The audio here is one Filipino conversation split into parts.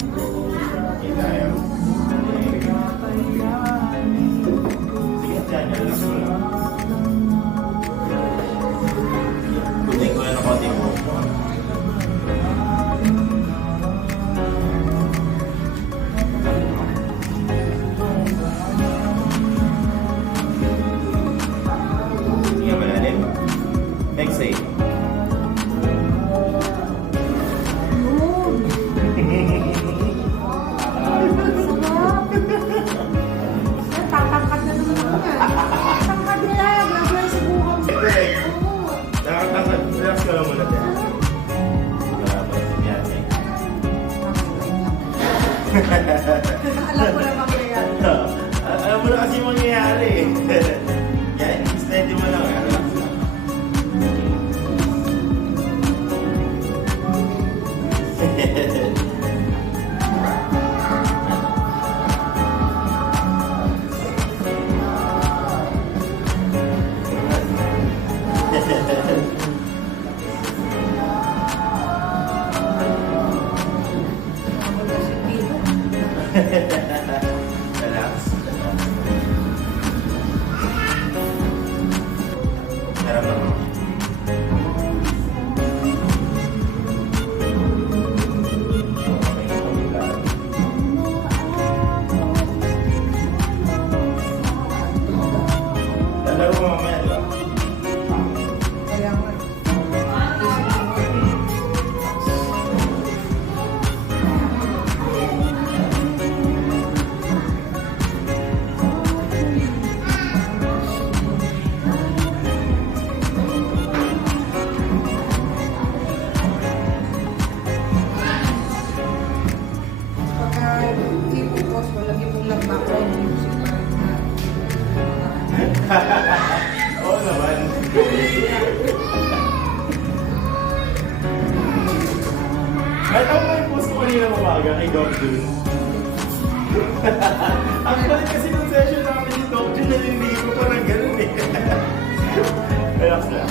Kita yan. Sige, dyan. Relax mo lang. Puting ko yan ang konti mo. Sige, malalim. Exhale. Tatangkad na naman ako yan. Tangkad nila. Grabe yung subukan mo. Nakakasad. Relax ka lang muna dyan. Grabe. Yan. Alam ko na mangyayari. Alam mo na kasi mangyayari. Yan. Steady mo lang. Relax lang. Relax. Sarap ako. Lalaro mo mamaya, di ba? Kaya nga. Pagka ipupos ko, lagi mong lang background music. Oo naman. Alam mo yung post ko kanina umaga kay Doc Jun. Ang balik kasi ng session namin ni Doc Jun, naliligo ko parang ganun eh. Relax lang.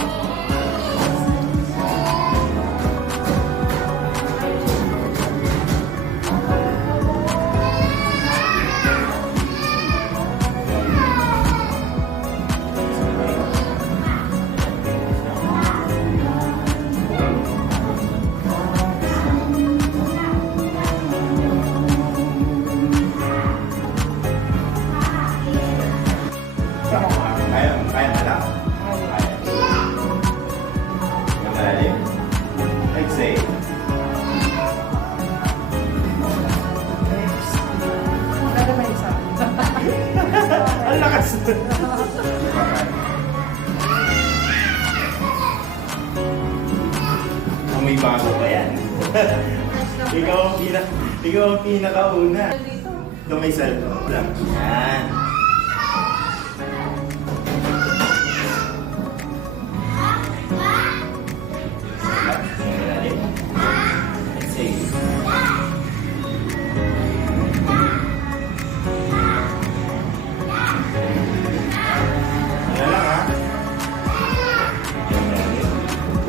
Kaya na lang. Malalim. Exhale. Maganda ba isa? Ang lakas! May bago pa yan. ikaw ang pinakauna. Ito may cellphone lang. Yan. Exhale. Yan lang ha.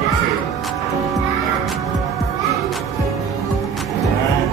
Exhale. Yan.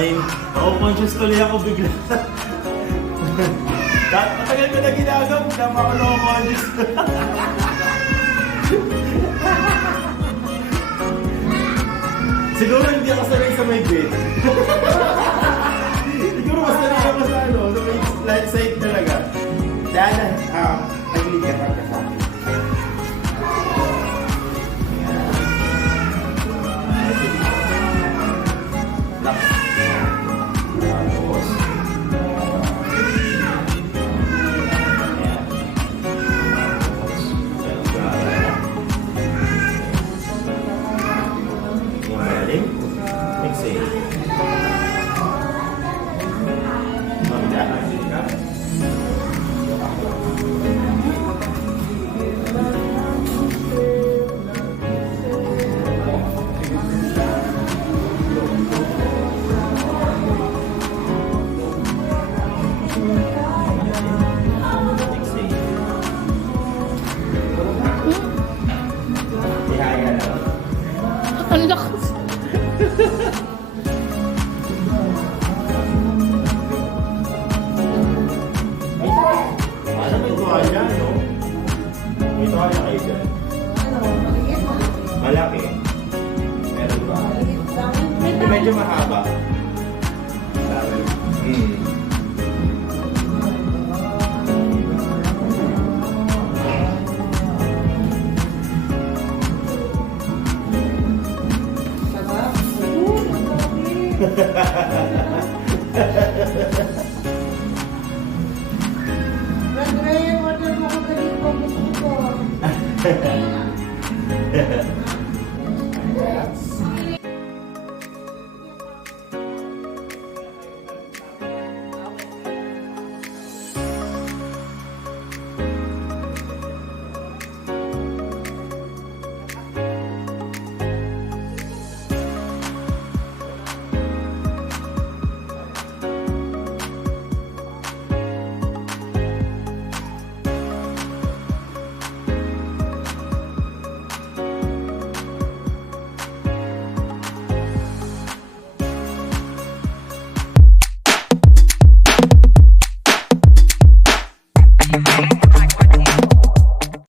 Ay, conscious tuloy ako bigla. Matagal ko na ginagawa, tama ko na conscious. Siguro hindi ako sanay sa may bed. Siguro mas sanay ako sa ano, sa may light side talaga. Dahil, tagilid ka sa akin. May tuwalya, no? May tuwalya kayo dyan. Ano, maliit mo. Malaki. Meron ba? Maliit lang. May Hindi, medyo mahaba. Sabi. Sarap. Ayun, ang dami. Red Ray, order mo ko ganito. Gusto ko.